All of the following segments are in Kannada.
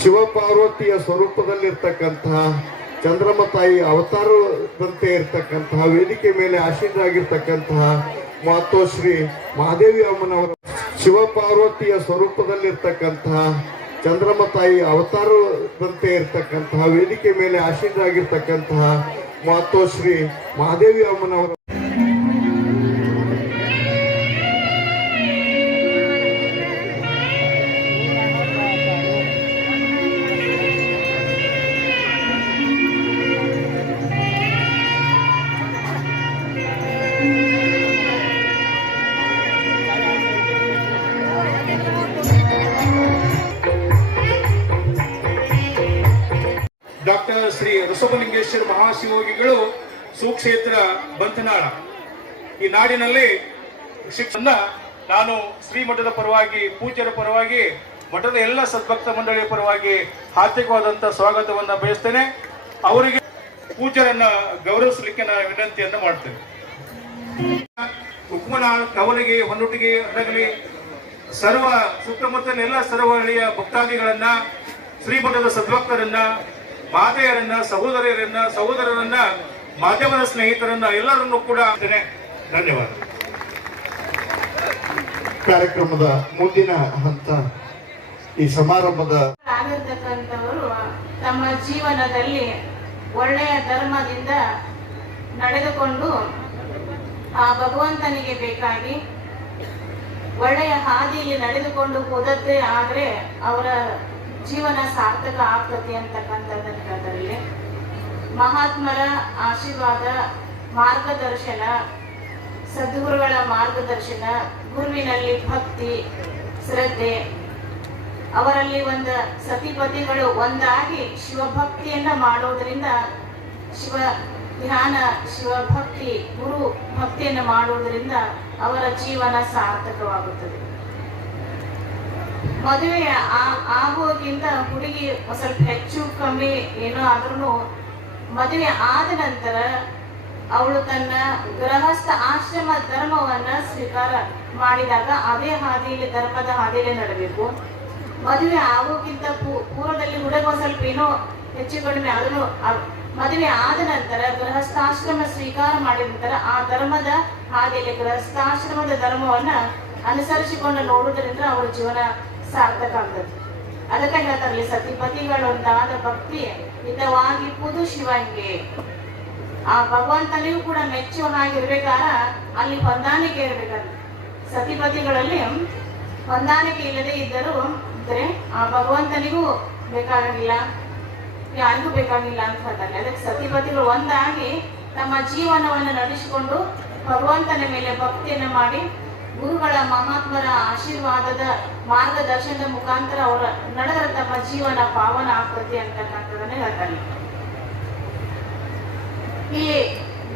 ಶಿವಪಾರ್ವತಿಯ ಸ್ವರೂಪದಲ್ಲಿರ್ತಕ್ಕಂತಹ ಚಂದ್ರಮ ತಾಯಿ ಅವತಾರದಂತೆ ಇರ್ತಕ್ಕಂತಹ ವೇದಿಕೆ ಮೇಲೆ ಆಶೀನರಾಗಿರ್ತಕ್ಕಂತಹ ಮಾತೋಶ್ರೀ ಮಹಾದೇವಿ ಅಮ್ಮನವರ ಶಿವಪಾರ್ವತಿಯ ಸ್ವರೂಪದಲ್ಲಿರ್ತಕ್ಕಂತಹ ಚಂದ್ರಮ ತಾಯಿ ಅವತಾರದಂತೆ ಇರ್ತಕ್ಕಂತಹ ವೇದಿಕೆ ಮೇಲೆ ಆಶೀನರಾಗಿರ್ತಕ್ಕಂತಹ ಮಾತೋಶ್ರೀ ಮಹಾದೇವಿ ಅಮ್ಮನವರ ಡಾಕ್ಟರ್ ಶ್ರೀ ಋಷಭಲಿಂಗೇಶ್ವರ ಮಹಾಶಿವಯೋಗಿಗಳು ಸುಕ್ಷೇತ್ರ ಬಂತನಾಳ ಈ ನಾಡಿನಲ್ಲಿ ಶಿಕ್ಷಣ ನಾನು ಶ್ರೀಮಠದ ಪರವಾಗಿ ಪೂಜ್ಯರ ಪರವಾಗಿ ಮಠದ ಎಲ್ಲ ಸದ್ಭಕ್ತ ಮಂಡಳಿಯ ಪರವಾಗಿ ಹಾರ್ದಿಕವಾದಂಥ ಸ್ವಾಗತವನ್ನು ಬಯಸ್ತೇನೆ. ಅವರಿಗೆ ಪೂಜ್ಯರನ್ನ ಗೌರವಿಸಲಿಕ್ಕೆ ನಾನು ವಿನಂತಿಯನ್ನು ಮಾಡ್ತೇನೆ. ಉಕ್ಮನಾಳ್, ಕವಲಿಗೆ, ಹೊನ್ನುಟಿಗೆ, ಹಡಗಲಿ ಸರ್ವ ಸುತ್ತಮುತ್ತಲಿನ ಎಲ್ಲ ಸರ್ವಹಳ್ಳಿಯ ಭಕ್ತಾದಿಗಳನ್ನ, ಶ್ರೀಮಠದ ಸದ್ಭಕ್ತರನ್ನ, ಮಾತೆಯರನ್ನ, ಸಹೋದರರನ್ನ, ಮಾಧ್ಯಮದ ಸ್ನೇಹಿತರನ್ನ ಎಲ್ಲರನ್ನೂ ಕೂಡ ಧನ್ಯವಾದ. ಕಾರ್ಯಕ್ರಮದ ಮುಂದಿನ ಹಂತ ಈ ಸಮಾರಂಭದ ಆಗಿರ್ತಕ್ಕಂಥವರು ತಮ್ಮ ಜೀವನದಲ್ಲಿ ಒಳ್ಳೆಯ ಧರ್ಮದಿಂದ ನಡೆದುಕೊಂಡು ಆ ಭಗವಂತನಿಗೆ ಬೇಕಾಗಿ ಒಳ್ಳೆಯ ಹಾದಿಯಲ್ಲಿ ನಡೆದುಕೊಂಡು ಹೋದದ್ದೇ ಆದ್ರೆ ಅವರ ಜೀವನ ಸಾರ್ಥಕ ಆಗ್ತದೆ ಅಂತಕ್ಕಂಥದ್ದನ್ನು ಹೇಳ್ತಾರೆ. ಮಹಾತ್ಮರ ಆಶೀರ್ವಾದ, ಮಾರ್ಗದರ್ಶನ, ಸದ್ಗುರುಗಳ ಮಾರ್ಗದರ್ಶನ, ಗುರುವಿನಲ್ಲಿ ಭಕ್ತಿ, ಶ್ರದ್ಧೆ, ಅವರಲ್ಲಿ ಒಂದು ಸತಿಪತಿಗಳು ಒಂದಾಗಿ ಶಿವಭಕ್ತಿಯನ್ನ ಮಾಡೋದ್ರಿಂದ, ಶಿವ ಧ್ಯಾನ, ಶಿವಭಕ್ತಿ, ಗುರು ಭಕ್ತಿಯನ್ನು ಮಾಡುವುದರಿಂದ ಅವರ ಜೀವನ ಸಾರ್ಥಕವಾಗುತ್ತದೆ. ಮದುವೆ ಆಗೋಗಿಂತ ಹುಡುಗಿ ಸ್ವಲ್ಪ ಹೆಚ್ಚು ಕಮ್ಮಿ ಏನೋ ಆದ್ರೂ ಮದುವೆ ಆದ ನಂತರ ಅವಳು ತನ್ನ ಗೃಹಸ್ಥ ಆಶ್ರಮ ಧರ್ಮವನ್ನ ಸ್ವೀಕಾರ ಮಾಡಿದಾಗ ಅದೇ ಹಾದಿಯಲ್ಲಿ, ಧರ್ಮದ ಹಾದಿಯಲ್ಲಿ ನಡಬೇಕು. ಮದುವೆ ಆಗೋಕ್ಕಿಂತ ಪೂರ್ವದಲ್ಲಿ ಹುಡುಗ ಸ್ವಲ್ಪ ಏನೋ ಹೆಚ್ಚು ಕಡಿಮೆ ಆದ್ರೂ ಮದುವೆ ಆದ ನಂತರ ಗೃಹಸ್ಥಾಶ್ರಮ ಸ್ವೀಕಾರ ಮಾಡಿದ ನಂತರ ಆ ಧರ್ಮದ ಹಾದಿಯಲ್ಲಿ, ಗೃಹಸ್ಥಾಶ್ರಮದ ಧರ್ಮವನ್ನ ಅನುಸರಿಸಿಕೊಂಡು ನೋಡುವುದರಿಂದ ಅವರ ಜೀವನ ಸಾರ್ಥಕ ಆಗ್ತದೆ. ಅದಕ್ಕೆ ಹೇಳ್ತಾರಲ್ಲಿ, ಸತಿಪತಿಗಳೊಂದಾದ ಭಕ್ತಿ ಹಿತವಾಗಿಪ್ಪುದು ಶಿವಂಗೆ. ಆ ಭಗವಂತನಿಗೂ ಕೂಡ ಮೆಚ್ಚುವ ಹಾಗಿರ್ಬೇಕಾರ ಅಲ್ಲಿ ಹೊಂದಾಣಿಕೆ ಇರ್ಬೇಕಂತ. ಸತಿಪತಿಗಳಲ್ಲಿ ಹೊಂದಾಣಿಕೆ ಇಲ್ಲದೆ ಇದ್ದರೆ ಆ ಭಗವಂತನಿಗೂ ಬೇಕಾಗಿಲ್ಲ, ಯಾರಿಗೂ ಬೇಕಾಗಿಲ್ಲ ಅಂತ ಹೇಳ್ತಾರೆ. ಅದಕ್ಕೆ ಸತಿಪತಿಗಳು ಒಂದಾಗಿ ತಮ್ಮ ಜೀವನವನ್ನು ನಡೆಸಿಕೊಂಡು ಭಗವಂತನ ಮೇಲೆ ಭಕ್ತಿಯನ್ನು ಮಾಡಿ ಗುರುಗಳ, ಮಹಾತ್ಮರ ಆಶೀರ್ವಾದದ ಮಾರ್ಗದರ್ಶನದ ಮುಖಾಂತರ ಅವರ ನಡೆದರೆ ತಮ್ಮ ಜೀವನ ಪಾವನ ಆಗ್ತದೆ ಅಂತಕ್ಕಂಥದನ್ನ ಹೇಳ್ತಾರೆ. ಈ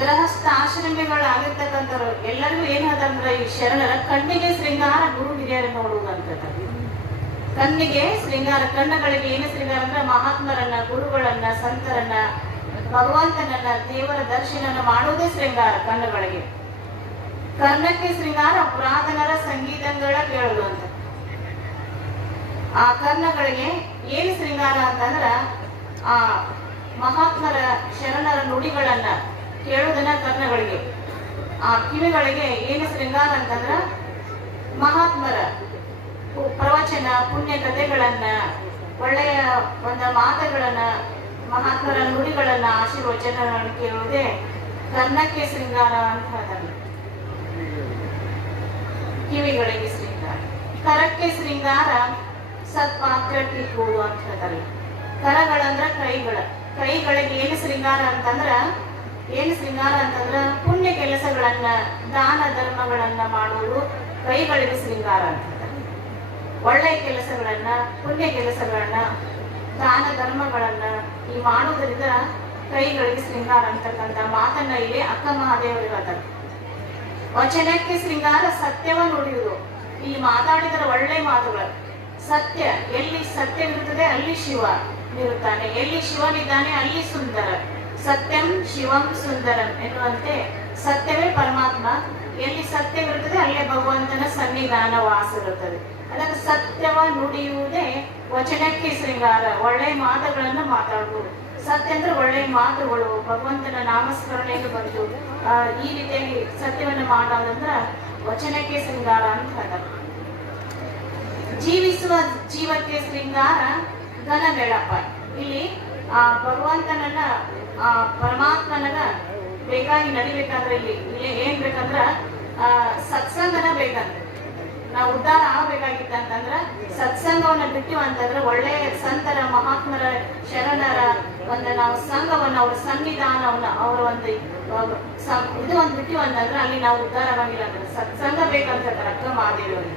ಗೃಹಸ್ಥ ಆಶ್ರಮಿಗಳಾಗಿರ್ತಕ್ಕಂಥವ್ರು ಎಲ್ಲರಿಗೂ ಏನ್ ಹೇಳ್ತಾರೆ, ಈ ಶರಣರ ಕಣ್ಣಿಗೆ ಶೃಂಗಾರ, ಗುರು ಹಿರಿಯರ ನೋಡುವುದಂತ. ಕಣ್ಣಿಗೆ ಶೃಂಗಾರ, ಕಣ್ಣುಗಳಿಗೆ ಏನು ಶೃಂಗಾರ ಅಂದ್ರೆ ಮಹಾತ್ಮರನ್ನ, ಗುರುಗಳನ್ನ, ಸಂತರನ್ನ, ಭಗವಂತನನ್ನ, ದೇವರ ದರ್ಶನ ಮಾಡುವುದೇ ಶೃಂಗಾರ ಕಣ್ಣುಗಳಿಗೆ. ಕರ್ಣಕ್ಕೆ ಶೃಂಗಾರ ಪುರಾತನರ ಸಂಗೀತಗಳ ಕೇಳೋದು ಅಂತ. ಆ ಕರ್ಣಗಳಿಗೆ ಏನು ಶೃಂಗಾರ ಅಂತಂದ್ರ ಆ ಮಹಾತ್ಮರ ಶರಣರ ನುಡಿಗಳನ್ನ ಕೇಳುವುದನ್ನ ಕರ್ಣಗಳಿಗೆ. ಆ ಕಿವಿಗಳಿಗೆ ಏನು ಶೃಂಗಾರ ಅಂತಂದ್ರ ಮಹಾತ್ಮರ ಪ್ರವಚನ, ಪುಣ್ಯ ಕಥೆಗಳನ್ನ, ಒಳ್ಳೆಯ ಒಂದು ಮಾತುಗಳನ್ನ, ಮಹಾತ್ಮರ ನುಡಿಗಳನ್ನ, ಆಶೀರ್ವಚನಗಳನ್ನು ಕೇಳುವುದೇ ಕರ್ಣಕ್ಕೆ ಶೃಂಗಾರ ಅಂತ ಹೇಳ್ತಾರೆ. ಕಿವಿಗಳಿಗೆ ಶೃಂಗಾರ. ಕರಕ್ಕೆ ಶೃಂಗಾರ ಸತ್ಪಾತ್ರಕ್ಕೆ ಕೂಡು ಅಂತ ಹೇಳ್ತಾರೆ. ಕರಗಳಂದ್ರ ಕೈಗಳಿಗೆ ಏನು ಶೃಂಗಾರ ಅಂತಂದ್ರ ದಾನ ಧರ್ಮಗಳನ್ನ ಮಾಡುವುದು ಕೈಗಳಿಗೆ ಶೃಂಗಾರ ಅಂತ. ಒಳ್ಳೆಯ ಕೆಲಸಗಳನ್ನ, ಪುಣ್ಯ ಕೆಲಸಗಳನ್ನ, ದಾನ ಧರ್ಮಗಳನ್ನ ಈ ಮಾಡುವುದರಿಂದ ಕೈಗಳಿಗೆ ಶೃಂಗಾರ ಅಂತಕ್ಕಂಥ ಮಾತನ್ನ ಇಲ್ಲಿ ಅಕ್ಕ ಮಹಾದೇವರು ಹೇಳ್ತಾರೆ. ವಚನಕ್ಕೆ ಶೃಂಗಾರ ಸತ್ಯವ ನುಡಿಯುವುದು. ಇಲ್ಲಿ ಮಾತಾಡಿದರೆ ಒಳ್ಳೆ ಮಾತುಗಳು. ಸತ್ಯ, ಎಲ್ಲಿ ಸತ್ಯವಿರುತ್ತದೆ ಅಲ್ಲಿ ಶಿವ ಇರುತ್ತಾನೆ, ಎಲ್ಲಿ ಶಿವನಿದ್ದಾನೆ ಅಲ್ಲಿ ಸುಂದರ. ಸತ್ಯಂ ಶಿವಂ ಸುಂದರಂ ಎನ್ನುವಂತೆ ಸತ್ಯವೇ ಪರಮಾತ್ಮ, ಎಲ್ಲಿ ಸತ್ಯವಿರುತ್ತದೆ ಅಲ್ಲೇ ಭಗವಂತನ ಸನ್ನಿಧಾನ ವಾಸ ಇರುತ್ತದೆ. ಅದಕ್ಕೆ ಸತ್ಯವ ನುಡಿಯುವುದೇ ವಚನಕ್ಕೆ ಶೃಂಗಾರ. ಒಳ್ಳೆ ಮಾತುಗಳನ್ನು ಮಾತಾಡುವುದು. ಸತ್ಯ ಅಂದ್ರೆ ಒಳ್ಳೆ ಮಾತುಗಳು, ಭಗವಂತನ ನಾಮಸ್ಮರಣೆಯನ್ನು ಬಂತು ಈ ರೀತಿಯಾಗಿ ಸತ್ಯವನ್ನು ಮಾಡೋದಂದ್ರ ವಚನಕ್ಕೆ ಶೃಂಗಾರ ಅಂತ ಹೇಳ್ತಾರೆ. ಜೀವಿಸುವ ಜೀವಕ್ಕೆ ಶೃಂಗಾರ ಘನ ಬೆಳಪ. ಇಲ್ಲಿ ಆ ಭಗವಂತನನ್ನ ಆ ಪರಮಾತ್ಮನನ್ನ ಬೇಕಾಗಿ ನಡಿಬೇಕಾದ್ರೆ ಇಲ್ಲಿ ಏನ್ ಬೇಕಂದ್ರ ಸತ್ಸಂಗನ ಬೇಕಂದ್ರೆ ನಾವು ಉದ್ಧಾರ ಆಗ್ಬೇಕಾಗಿತ್ತಂತಂದ್ರ ಸತ್ಸಂಗವನ್ನ ಬಿಟ್ಟಿವ ಅಂತಂದ್ರೆ ಒಳ್ಳೆ ಸಂತರ ಮಹಾತ್ಮರ ಶರಣರ ಒಂದು ನಾವು ಸಂಘವನ್ನ ಅವ್ರ ಸನ್ನಿಧಾನವನ್ನ ಅವರ ಒಂದು ಇದು ಒಂದು ಬಿಟ್ಟಿವ ಅಂತಂದ್ರೆ ಅಲ್ಲಿ ನಾವು ಉದ್ಧಾರವಾಗಿಲ್ಲ ಅಂದ್ರೆ ಸತ್ಸಂಗ ಬೇಕಂತ ಅಕ್ಕ ಮಹಾದೇವರು.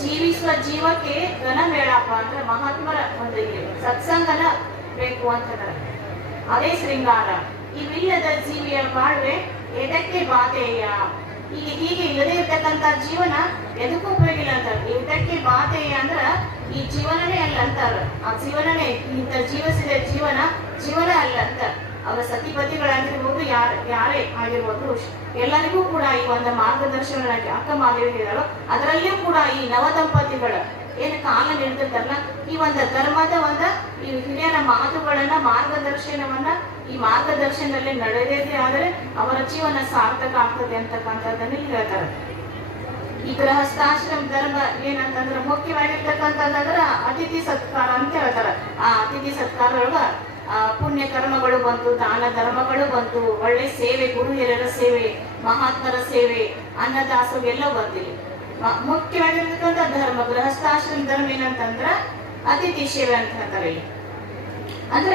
ಜೀವಿಸುವ ಜೀವಕ್ಕೆ ಘನ ಮೇಳಪ್ಪ ಅಂದ್ರೆ ಮಹಾತ್ಮರ ಒಂದು ಸತ್ಸಂಗನ ಬೇಕು ಅಂತ ಅದೇ ಶೃಂಗಾರ. ಇವಿಲ್ಲದ ಜೀವಿಯ ಬಾಳ್ವೆ ಎದಕ್ಕೆ ಬಾಧೆಯ. ಈಗ ಹೀಗೆ ಇಲ್ಲದೆ ಇರ್ತಕ್ಕಂಥ ಜೀವನ ಎದಕ್ಕೂ ಉಪಯೋಗಿಲ್ಲ ಅಂತಾರೆ. ಇದಕ್ಕೆ ಬಾಧೆಯ ಅಂದ್ರ ಈ ಜೀವನನೇ ಅಲ್ಲ ಅಂತಾರ. ಆ ಜೀವನನೇ ಇಂಥ ಜೀವಿಸಿದ ಜೀವನ ಅಲ್ಲ ಅಂತ. ಅವರ ಸತಿಪತಿಗಳಾಗಿರ್ಬೋದು, ಯಾರೇ ಆಗಿರ್ಬೋದು, ಎಲ್ಲರಿಗೂ ಕೂಡ ಈ ಒಂದು ಮಾರ್ಗದರ್ಶನ ಅಕ್ಕ ಮಾದೇವಿ ಹೇಳಿದಾರೋ ಅದರಲ್ಲಿಯೂ ಕೂಡ ಈ ನವದಂಪತಿಗಳ ಏನು ಕಾಲ ನಿಲ್ತಿರ್ತಾರಲ್ಲ ಈ ಒಂದು ಧರ್ಮದ ಈ ಹಿರಿಯರ ಮಾತುಗಳನ್ನ ಮಾರ್ಗದರ್ಶನವನ್ನ ಈ ಮಾರ್ಗದರ್ಶನದಲ್ಲಿ ನಡೆದೇ ಆದರೆ ಅವರ ಜೀವನ ಸಾರ್ಥಕ ಆಗ್ತದೆ ಅಂತಕ್ಕಂಥದ್ದನ್ನ ಹೇಳ್ತಾರೆ. ಈ ಗೃಹಸ್ಥಾಶ್ರಮ ಧರ್ಮ ಏನಂತಂದ್ರೆ ಮುಖ್ಯವಾಗಿರ್ತಕ್ಕಂಥದ್ರ ಅತಿಥಿ ಸತ್ಕಾರ ಅಂತ ಹೇಳ್ತಾರ. ಆ ಅತಿಥಿ ಸತ್ಕಾರೊಳಗ ಪುಣ್ಯ ಕರ್ಮಗಳು ಬಂತು, ದಾನ ಧರ್ಮಗಳು ಬಂತು, ಒಳ್ಳೆ ಸೇವೆ, ಗುರು ಹಿರಿಯರ ಸೇವೆ, ಮಹಾತ್ಮರ ಸೇವೆ, ಅನ್ನದಾಸೋಹ ಎಲ್ಲ ಬಂದಿಲ್ಲ. ಮುಖ್ಯವಾಗಿರ್ತಕ್ಕಂಥ ಧರ್ಮ ಗೃಹಸ್ಥಾಶ್ರಮ ಧರ್ಮ ಏನಂತಂದ್ರ ಅತಿಥಿ ಸೇವೆ ಅಂತ ಹೇಳ್ತಾರೆ. ಅಂದ್ರ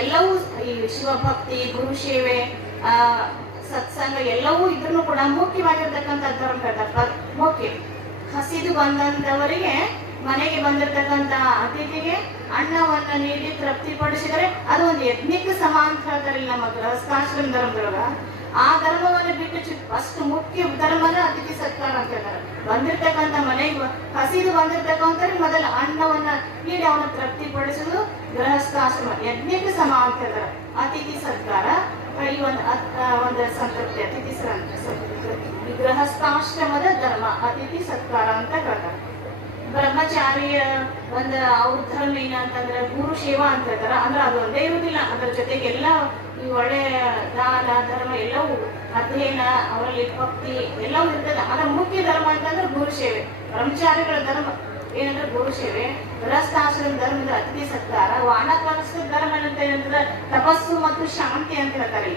ಎಲ್ಲವೂ ಈ ಶಿವಭಕ್ತಿ, ಗುರು ಸೇವೆ, ಸತ್ಸಂಗ ಎಲ್ಲವೂ ಇದ್ರೂ ಕೂಡ ಮುಖ್ಯವಾಗಿರ್ತಕ್ಕಂಥ ಧರ್ಮ ಹೇಳ್ತಾರೆ. ಮುಖ್ಯ ಹಸಿದು ಬಂದವರಿಗೆ ಮನೆಗೆ ಬಂದಿರತಕ್ಕಂತ ಅತಿಥಿಗೆ ಅನ್ನವನ್ನ ನೀಡಿ ತೃಪ್ತಿಪಡಿಸಿದರೆ ಅದು ಒಂದು ಯಜ್ಞಕ್ಕೆ ಸಮ ಅಂತ ಹೇಳ್ತಾರೆ ನಮ್ಮ ಗೃಹಸ್ಥಾಶ್ರಮ ಧರ್ಮದೊಳಗ. ಆ ಧರ್ಮವನ್ನು ಬಿಟ್ಟು ಫಸ್ಟ್ ಮುಖ್ಯ ಧರ್ಮನ ಅತಿಥಿ ಸತ್ಕಾರ ಅಂತ ಹೇಳ್ತಾರೆ. ಬಂದಿರ್ತಕ್ಕಂಥ ಮನೆಗೆ ಹಸಿದು ಬಂದಿರ್ತಕ್ಕಂಥವ್ರಿಗೆ ಮೊದಲ ಅನ್ನವನ್ನ ನೀಡಿ ಅವನ ತೃಪ್ತಿಪಡಿಸುವುದು ಗೃಹಸ್ಥಾಶ್ರಮ ಯಜ್ಞಕ್ಕೆ ಸಮ ಅಂತ ಹೇಳ್ತಾರೆ. ಅತಿಥಿ ಸತ್ಕಾರ ಈ ಒಂದು ಸಂತೃಪ್ತಿ ಅತಿಥಿ ಈ ಗೃಹಸ್ಥಾಶ್ರಮದ ಧರ್ಮ ಅತಿಥಿ ಸತ್ಕಾರ ಅಂತ ಹೇಳ್ತಾರೆ. ಬ್ರಹ್ಮಚಾರಿಯ ಒಂದು ಅವ್ರ ಧರ್ಮ ಏನಂತಂದ್ರೆ ಗುರು ಸೇವಾ ಅಂತ ಹೇಳ್ತಾರ. ಅಂದ್ರೆ ಅದು ಒಂದೇ ಇರುವುದಿಲ್ಲ, ಅದ್ರ ಜೊತೆಗೆ ಎಲ್ಲ ಈ ಒಳ್ಳೆಯ ದಾನ ಧರ್ಮ ಎಲ್ಲವೂ ಅಧ್ಯಯನ, ಅವರಲ್ಲಿ ಭಕ್ತಿ ಎಲ್ಲವೂ ಇರ್ತದೆ. ಅದರ ಮುಖ್ಯ ಧರ್ಮ ಅಂತಂದ್ರೆ ಗುರು ಸೇವೆ. ಬ್ರಹ್ಮಚಾರಿಗಳ ಧರ್ಮ ಏನಂದ್ರೆ ಗುರು ಸೇವೆ. ಗೃಹಸ್ಥಾಶ್ರಮ ಧರ್ಮದ ಅತಿಥಿ ಸತ್ಕಾರ. ವಾನಪ್ರಸ್ಥ ಧರ್ಮ ಏನಂತಂದ್ರೆ ತಪಸ್ಸು ಮತ್ತು ಶಾಂತಿ ಅಂತ ಹೇಳ್ತಾರೆ.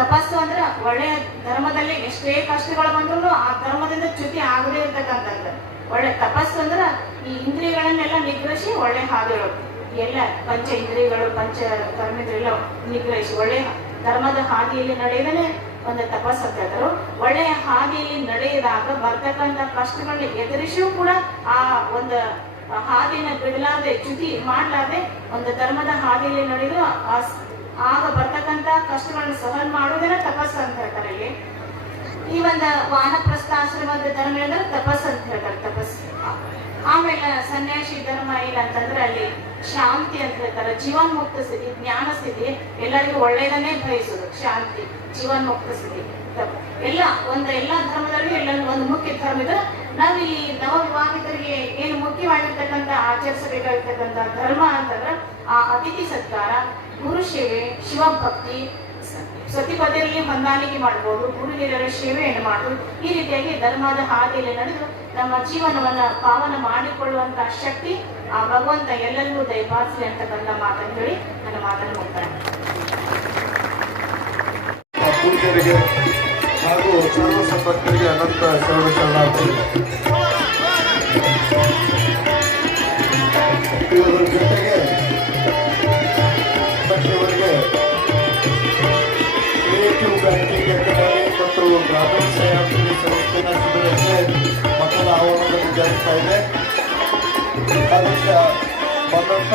ತಪಸ್ಸು ಅಂದ್ರೆ ಒಳ್ಳೆಯ ಧರ್ಮದಲ್ಲಿ ಎಷ್ಟೇ ಕಷ್ಟಗಳು ಬಂದ್ರು ಆ ಧರ್ಮದಿಂದ ಚ್ಯುತಿ ಆಗದೇ ಇರ್ತಕ್ಕಂಥದ್ದು ಒಳ್ಳೆ ತಪಸ್ಸು ಅಂದ್ರ ಈ ಇಂದ್ರಿಯಗಳನ್ನೆಲ್ಲ ನಿಗ್ರಹಿಸಿ ಒಳ್ಳೆ ಹಾದಿಗಳು ಎಲ್ಲ ಪಂಚ ಇಂದ್ರಿಯಗಳು ಪಂಚ ಕರ್ಮೇಂದ್ರಿಯೆಲ್ಲ ನಿಗ್ರಹಿಸಿ ಒಳ್ಳೆ ಧರ್ಮದ ಹಾದಿಯಲ್ಲಿ ನಡೆಯದೇ ಒಂದು ತಪಸ್ಸು ಅಂತ ಹೇಳ್ತಾರೆ. ಒಳ್ಳೆಯ ಹಾದಿಯಲ್ಲಿ ನಡೆಯದಾಗ ಬರ್ತಕ್ಕಂಥ ಕಷ್ಟಗಳನ್ನ ಎದುರಿಸಿಯೂ ಕೂಡ ಆ ಒಂದು ಹಾದಿನ ಬಿಡಲಾದೆ ಚ್ಯುತಿ ಮಾಡಲಾದೆ ಒಂದು ಧರ್ಮದ ಹಾದಿಯಲ್ಲಿ ನಡೆದು ಆಗ ಬರ್ತಕ್ಕಂಥ ಕಷ್ಟಗಳನ್ನ ಸಹನ ಮಾಡುವುದೇನ ತಪಸ್ಸು ಅಂತ ಹೇಳ್ತಾರೆ. ಇಲ್ಲಿ ಈ ಒಂದು ವಾನಪ್ರಸ್ಥಾಶ್ರಮದ ಧರ್ಮ ಅಂದ್ರೆ ತಪಸ್ ಅಂತ ಹೇಳ್ತಾರೆ. ತಪಸ್ಸು ಆಮೇಲೆ ಸನ್ಯಾಸಿ ಧರ್ಮ ಏನಂತಂದ್ರೆ ಅಲ್ಲಿ ಶಾಂತಿ ಅಂತ ಹೇಳ್ತಾರೆ. ಜೀವನ್ಮುಕ್ತ ಸ್ಥಿತಿ, ಜ್ಞಾನ ಸ್ಥಿತಿ, ಎಲ್ಲರಿಗೂ ಒಳ್ಳೆಯದನ್ನೇ ಬಯಸುದು ಶಾಂತಿ, ಜೀವನ್ಮುಕ್ತ ಸ್ಥಿತಿ. ಎಲ್ಲ ಧರ್ಮದಲ್ಲೂ ಎಲ್ಲ ಒಂದು ಮುಖ್ಯ ಧರ್ಮ ಇದೆ. ನಾವಿಲ್ಲಿ ನವ ವಿವಾಹಿತರಿಗೆ ಏನು ಮುಖ್ಯವಾಗಿರ್ತಕ್ಕಂಥ ಆಚರಿಸಬೇಕಾಗಿರ್ತಕ್ಕಂಥ ಧರ್ಮ ಅಂತಂದ್ರೆ ಆ ಅತಿಥಿ ಸತ್ಕಾರ, ಗುರು ಸೇವೆ, ಶಿವಭಕ್ತಿ, ಸತಿಪತಿಯಲ್ಲಿ ಹೊಂದಾಣಿಕೆ ಮಾಡಬಹುದು, ಗುರು ಹಿರಿಯರ ಸೇವೆಯನ್ನು ಮಾಡುವುದು. ಈ ರೀತಿಯಾಗಿ ಧರ್ಮದ ಹಾದಿಯಲ್ಲಿ ನಡೆದು ನಮ್ಮ ಜೀವನವನ್ನ ಪಾವನ ಮಾಡಿಕೊಳ್ಳುವಂತಹ ಶಕ್ತಿ ಆ ಭಗವಂತ ಎಲ್ಲರಿಗೂ ದಯಪಾಲಿಸಲಿ ಅಂತಕ್ಕಂಥ ಮಾತನ್ನು ಹೇಳಿ ನನ್ನ ಮಾತನ್ನು ಮುಕ್ತಾಯ. ಪೂಜ್ಯರಿಗೆ ಹಾಗೂ ಸರ್ವ ಸಂಪರ್ಕರಿಗೆ ಅನಂತ ಶರಣಾರ್ಥಿ. ಇವರ ಜೊತೆಗೆ ಇವರಿಗೆ ಕ್ರಿಯೇಟಿವ್ ಬ್ಯಾಂಕಿಂಗ್ ಅಕಾಡೆಮಿ ಮತ್ತು ಪ್ರಾಥಮಿಕ ಶಾಲಾ ಸಂಸ್ಥೆನ ಶಿಬಿರಕ್ಕೆ ಮಕ್ಕಳ ಆವರಣದಲ್ಲಿ ಜರುಗ್ತಾ ಇದೆ. ಅದಕ್ಕೆ ಬಂದಂತ